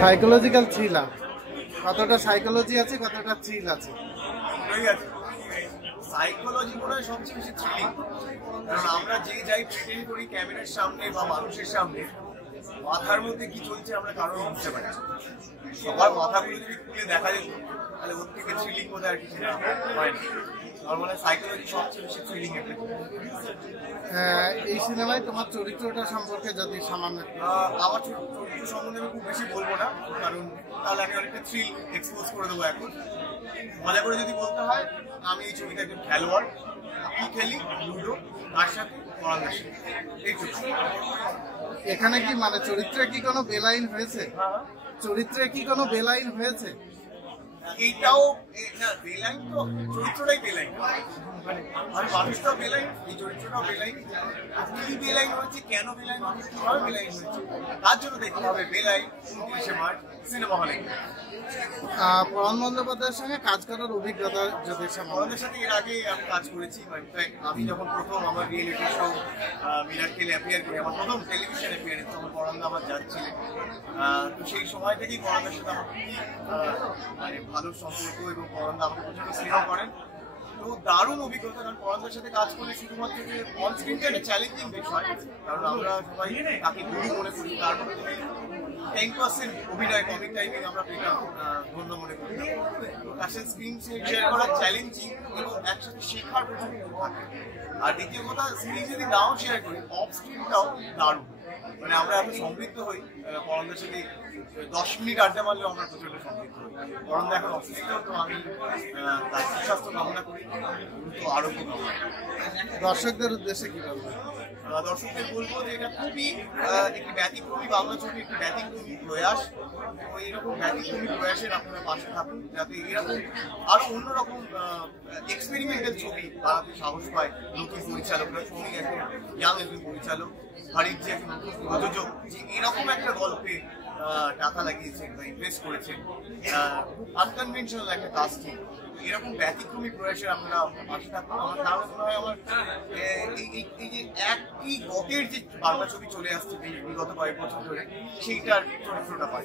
Psychological thriller, কতটা psychology আছে, কতটা থ্রিল আছে? সাইকোলজি মনে হয় সবচেয়ে বেশি থ্রিলিং, কারণ আমরা যে যাই প্রেজেন্ট করি ক্যামেরার সামনে বা মানুষের সামনে, মাথার মধ্যে কি চলছে আমরা কারণ বুঝতে পারি। সবার মাথাগুলো যদি খুলে দেখা যেত তাহলে ওর থেকে থ্রিলিং বোধ আর কিছু হয় না। আমার মনে হয় সাইকোলজি সবচেয়ে বেশি থ্রিলিং একটা। এই সিনেমায় তোমার চরিত্রটা সম্পর্কে যদি সামান্য আমার চরিত্র সম্বন্ধে আমি খুব বেশি বলবো না, কারণ তাহলে আমি অনেকটা থ্রিল এক্সপোজ করে দেবো। এখন মজা করে যদি বলতে হয়, আমি এই ছবিতে একজন খেলোয়াড়, কি খেলি লুডো, তার সাথে পড়ানোর সাথে এই চরিত্র। এখানে কি মানে চরিত্রে কি কোনো বেলাইন হয়েছে? চরিত্রে কি কোনো বেলাইন হয়েছে? এইটাও না, বেলাইন তো চরিত্রটাই বেলাইন, আর মানুষটাও বেলাইন, এই চরিত্রটাও বেলাইন। কি বেলাইন হয়েছে, কেন বেলাইন, মানুষ কিভাবে বেলাইন হয়েছে, তার জন্য দেখতে হবে বেলাইন 29শে মার্চ সিনেমা হলে। পরাণ বন্দ্যোপাধ্যায়ের সঙ্গে কাজ করার অভিজ্ঞতা যদি আমাদের সাথে এর আগে আমি কাজ করেছি। আমি যখন প্রথম আমার রিয়েলিটি শো মিরাক্কেলে অ্যাপিয়ার করি, আমার প্রথম টেলিভিশন অ্যাপিয়ারেন্স, তখন পরাণদা আমার জাজ ছিলেন। তো সেই সময় থেকেই পরাণদার সাথে আমার খুবই মানে ভালো সম্পর্ক, এবং পরাণদা আমাকে প্রচন্ড স্নেহ করেন। তো দারুণ অভিজ্ঞতা, কারণ পরাণদার সাথে কাজ করলে শুধুমাত্র যে অন স্ক্রিনটা একটা চ্যালেঞ্জিং বিষয়, কারণ আমরা সবাই তাকে গুরু মনে করি, তার মধ্যে 10% অভিনয় কমিক টাইমিং আমরা পেলাম, ধন্য মনে করি। তার সাথে স্ক্রিন শেয়ার করা চ্যালেঞ্জিং এবং একসাথে শেখার প্রচুর থাকে। আর দ্বিতীয় কথা, স্ক্রিন যদি নাও শেয়ার করি, অফ স্ক্রিনটাও দারুণ, মানে আমরা এত সমৃদ্ধ হই। পরাণদার সাথে 10 মিনিট আড্ডা মারলেও আমরা প্রচন্ড সমৃদ্ধ হই। পরাণদা এখন অসুস্থ, তো আমি তার সুস্বাস্থ্য কামনা করি, দ্রুত আরোগ্য কামনা করি। দর্শকদের উদ্দেশ্যে কি বলবো? দর্শকদের বলবো যে এটা খুবই একটি ব্যতিক্রমী বাংলা ছবি, একটি ব্যতিক্রমী প্রয়াস। তো এইরকম ব্যতিক্রমী প্রয়াসের আপনারা পাশে থাকুন, যাতে এরকম আরো অন্যরকম এক্সপেরিমেন্টাল ছবি বানাতে সাহস পায় নতুন পরিচালকরা। সঙ্গে একজন ইয়াং একজন পরিচালক, হারিফ যে একজন নতুন প্রযোজক, যে এরকম একটা গল্পে টাকা লাগিয়েছেন বা ইনভেস্ট করেছেন, আনকনভেনশনাল একটা কাস্টিং, এরকম ব্যতিক্রমী প্রয়াসের আপনারা পাশে থাকুন। আমার তাহলে মনে হয় আমার এই যে একই গতের যে বাংলা ছবি চলে আসছে বিগত কয়েক বছর ধরে, সেইটার চরিত্রটা পাই।